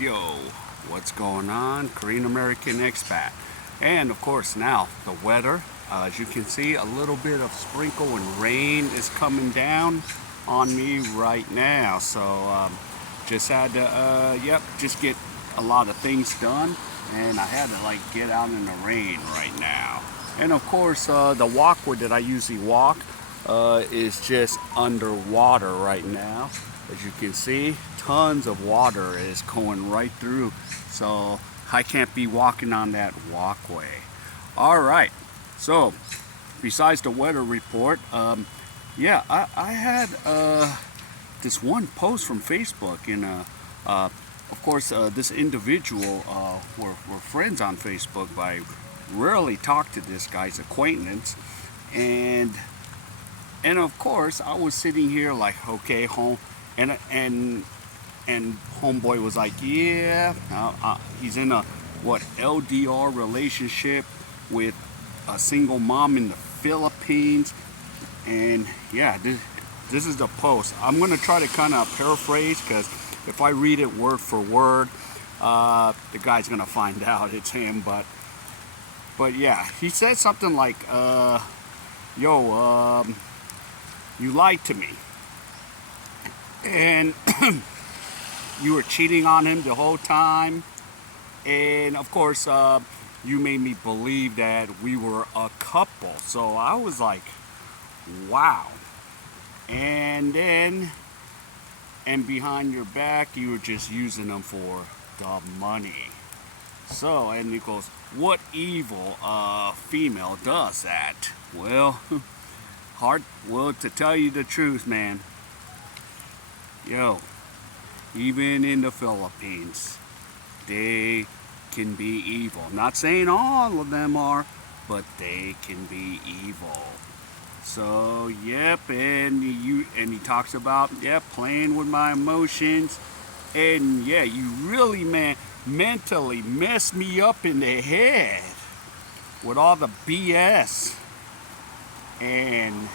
Yo, what's going on? Korean American expat. And of course now the weather, as you can see, a little bit of sprinkle and rain is coming down on me right now. So just had to, just get a lot of things done, and I had to like get out in the rain right now. And of course the walkway that I usually walk is just underwater right now. As you can see, tons of water is going right through, so I can't be walking on that walkway. All right, so besides the weather report, I had this one post from Facebook, and of course this individual, we're friends on Facebook, but I rarely talk to this guy's acquaintance, and of course I was sitting here like, okay, home. And homeboy was like, yeah, he's in a LDR relationship with a single mom in the Philippines, and yeah, this is the post. I'm gonna try to kind of paraphrase, because if I read it word for word, the guy's gonna find out it's him. But yeah, he said something like, yo, you lied to me, and you were cheating on him the whole time, and of course you made me believe that we were a couple. So I was like, wow. And behind your back you were just using them for the money. So, and he goes, what evil female does that? Well, to tell you the truth, man, yo, even in the Philippines, they can be evil. Not saying all of them are, but they can be evil. So, yep, and he talks about, playing with my emotions, and yeah, you really, man, mentally messed me up in the head with all the BS. And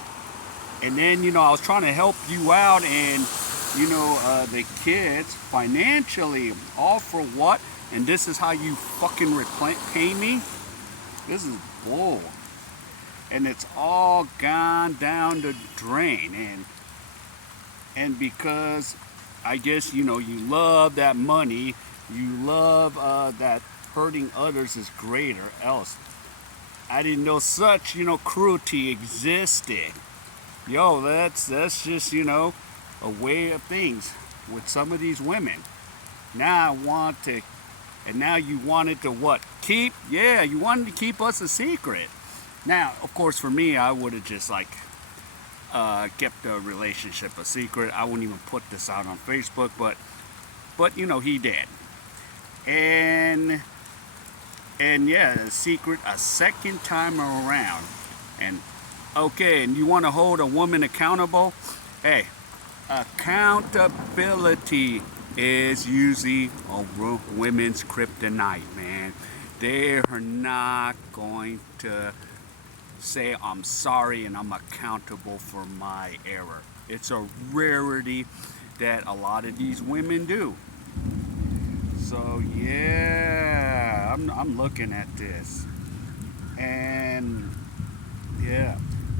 then, I was trying to help you out, and the kids financially, all for what? And this is how you fucking repay me? This is bull. And it's all gone down the drain. And because I guess, you love that money, you love that hurting others is greater, else I didn't know such, cruelty existed. Yo, that's just, a way of things with some of these women. Now you wanted to what? You wanted to keep us a secret. Now, of course, for me, I would have just like kept the relationship a secret. I wouldn't even put this out on Facebook, but he did. And yeah, a secret a second time around. And okay, and you want to hold a woman accountable? Hey, accountability is usually a women's kryptonite, man. They are not going to say, I'm sorry and I'm accountable for my error. It's a rarity that a lot of these women do. So yeah, I'm looking at this, and yeah,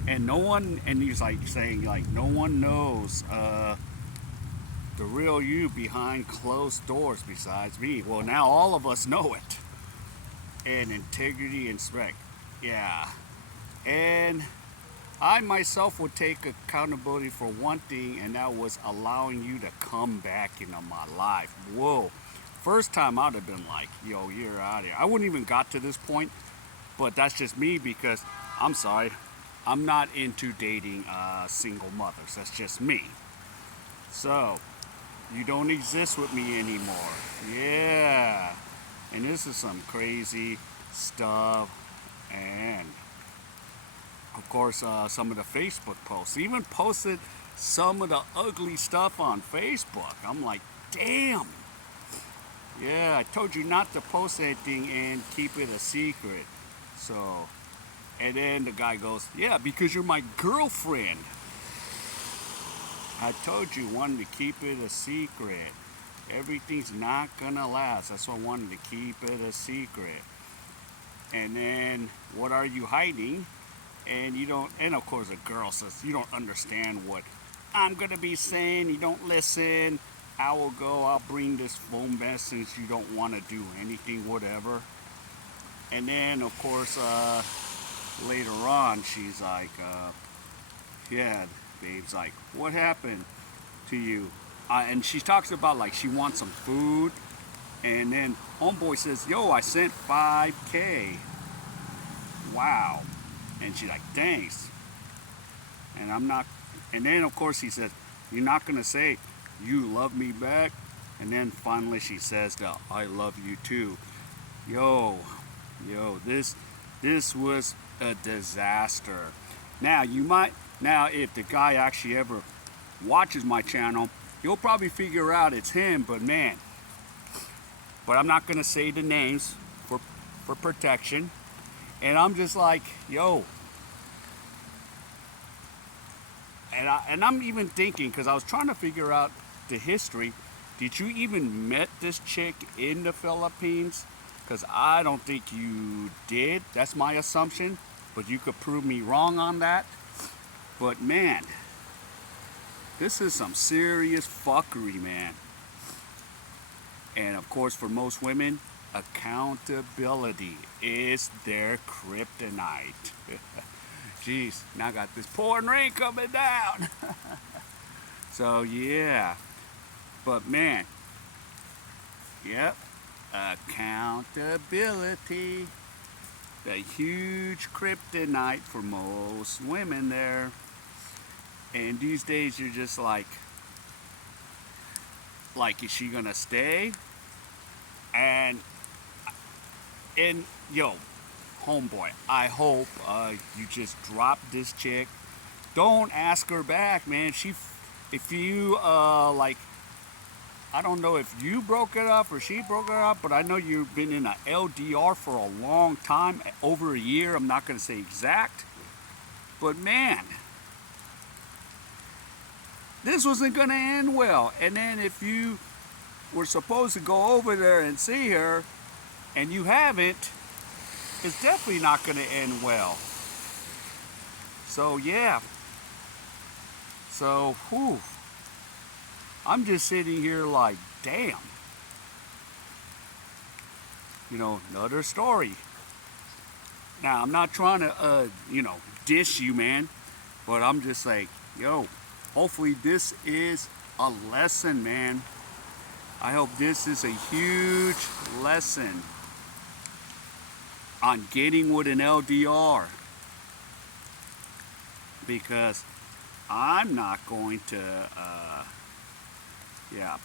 and no one, and he's like saying like no one knows the real you behind closed doors besides me. Well, now all of us know it. And integrity and respect, yeah. And I myself would take accountability for one thing, and that was allowing you to come back into my life. Whoa. First time I'd have been like, yo, you're out of here. I wouldn't even got to this point, but that's just me, because I'm sorry, I'm not into dating single mothers. That's just me. So, you don't exist with me anymore. Yeah. And this is some crazy stuff. And of course, some of the Facebook posts, even posted some of the ugly stuff on Facebook. I'm like, damn. Yeah, I told you not to post anything and keep it a secret. So, and then the guy goes, yeah, because you're my girlfriend. I told you, wanted to keep it a secret. Everything's not gonna last. That's why I wanted to keep it a secret. And then, what are you hiding? And you don't, and of course, a girl says, you don't understand what I'm gonna be saying. You don't listen. I will go, I'll bring this phone message. You don't want to do anything, whatever. And then, of course, later on, she's like, yeah, babe's like, what happened to you? And she talks about like she wants some food. And then homeboy says, yo, I sent 5K. Wow. And she's like, thanks. And I'm not, and then of course he says, you're not gonna say you love me back? And then finally she says that I love you too. Yo, this was a disaster. Now if the guy actually ever watches my channel, he'll probably figure out it's him, but man, but I'm not gonna say the names for protection. And I'm just like, yo. And I'm even thinking, because I was trying to figure out the history. Did you even met this chick in the Philippines? Because I don't think you did. That's my assumption. But you could prove me wrong on that. But man, this is some serious fuckery, man. And of course, for most women, accountability is their kryptonite. Jeez, now I got this pouring rain coming down. So yeah, but man, yep, accountability, the huge kryptonite for most women there. And these days you're just like, is she gonna stay? And yo, homeboy, I hope you just drop this chick. Don't ask her back, man. If you like, I don't know if you broke it up or she broke it up, but I know you've been in a LDR for a long time, over a year. I'm not gonna say exact, but man, this wasn't gonna end well. And then if you were supposed to go over there and see her, and you haven't, it's definitely not going to end well. So yeah. So, whew. I'm just sitting here like, damn. Another story. Now, I'm not trying to, diss you, man. But I'm just like, yo, hopefully this is a lesson, man. I hope this is a huge lesson on getting with an LDR, because I'm not going to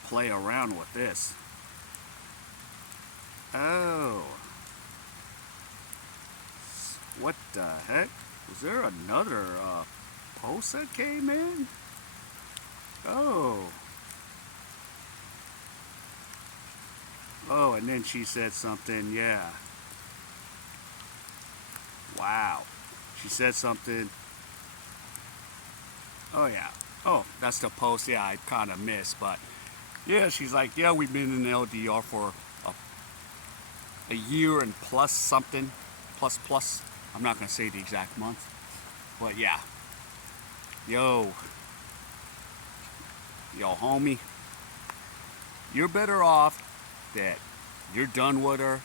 play around with this. Oh, what the heck? Was there another post that came in? Oh, and then she said something, yeah. Wow. She said something. Oh, yeah. Oh, that's the post. Yeah, I kind of missed. But, yeah, she's like, yeah, we've been in LDR for a year and plus something. Plus. I'm not going to say the exact month. But, yeah. Yo, homie. You're better off that you're done with her.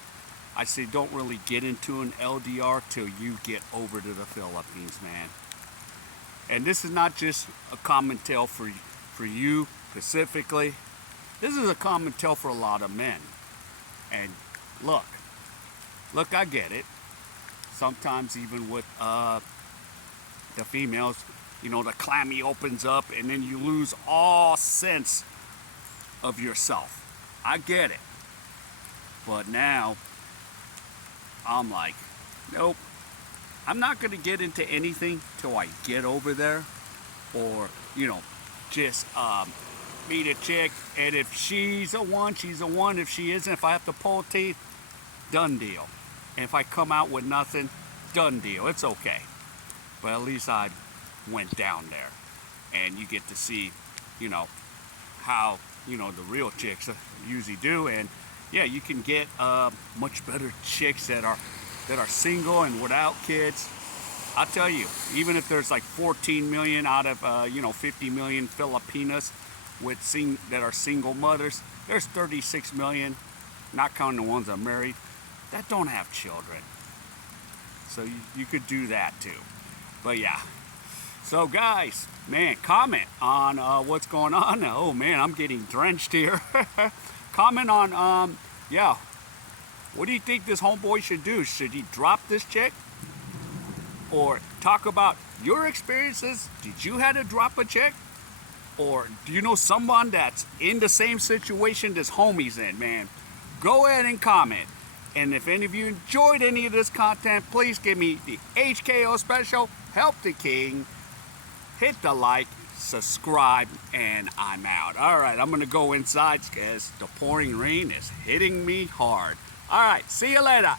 I say don't really get into an LDR till you get over to the Philippines, man. And this is not just a common tale for you specifically. This is a common tale for a lot of men. And look, I get it. Sometimes even with the females, the clammy opens up and then you lose all sense of yourself. I get it. But now, I'm like, nope. I'm not going to get into anything till I get over there. Or, just meet a chick. And if she's a one, she's a one. If she isn't, if I have to pull teeth, done deal. And if I come out with nothing, done deal. It's okay. But at least I went down there. And you get to see, how you know, the real chicks usually do. And yeah, you can get much better chicks that are single and without kids. I'll tell you, even if there's like 14 million out of 50 million Filipinas that are single mothers, there's 36 million, not counting the ones that are married, that don't have children. So you could do that too. But yeah. So guys, man, comment on what's going on. Oh man, I'm getting drenched here. Comment on yeah, what do you think this homeboy should do? Should he drop this chick? Or talk about your experiences? Did you have to drop a chick? Or do you know someone that's in the same situation this homie's in, man? Go ahead and comment. And if any of you enjoyed any of this content, please give me the HKO special, help the king, hit the like, subscribe, and I'm out. All right, I'm gonna go inside because the pouring rain is hitting me hard. All right, see you later.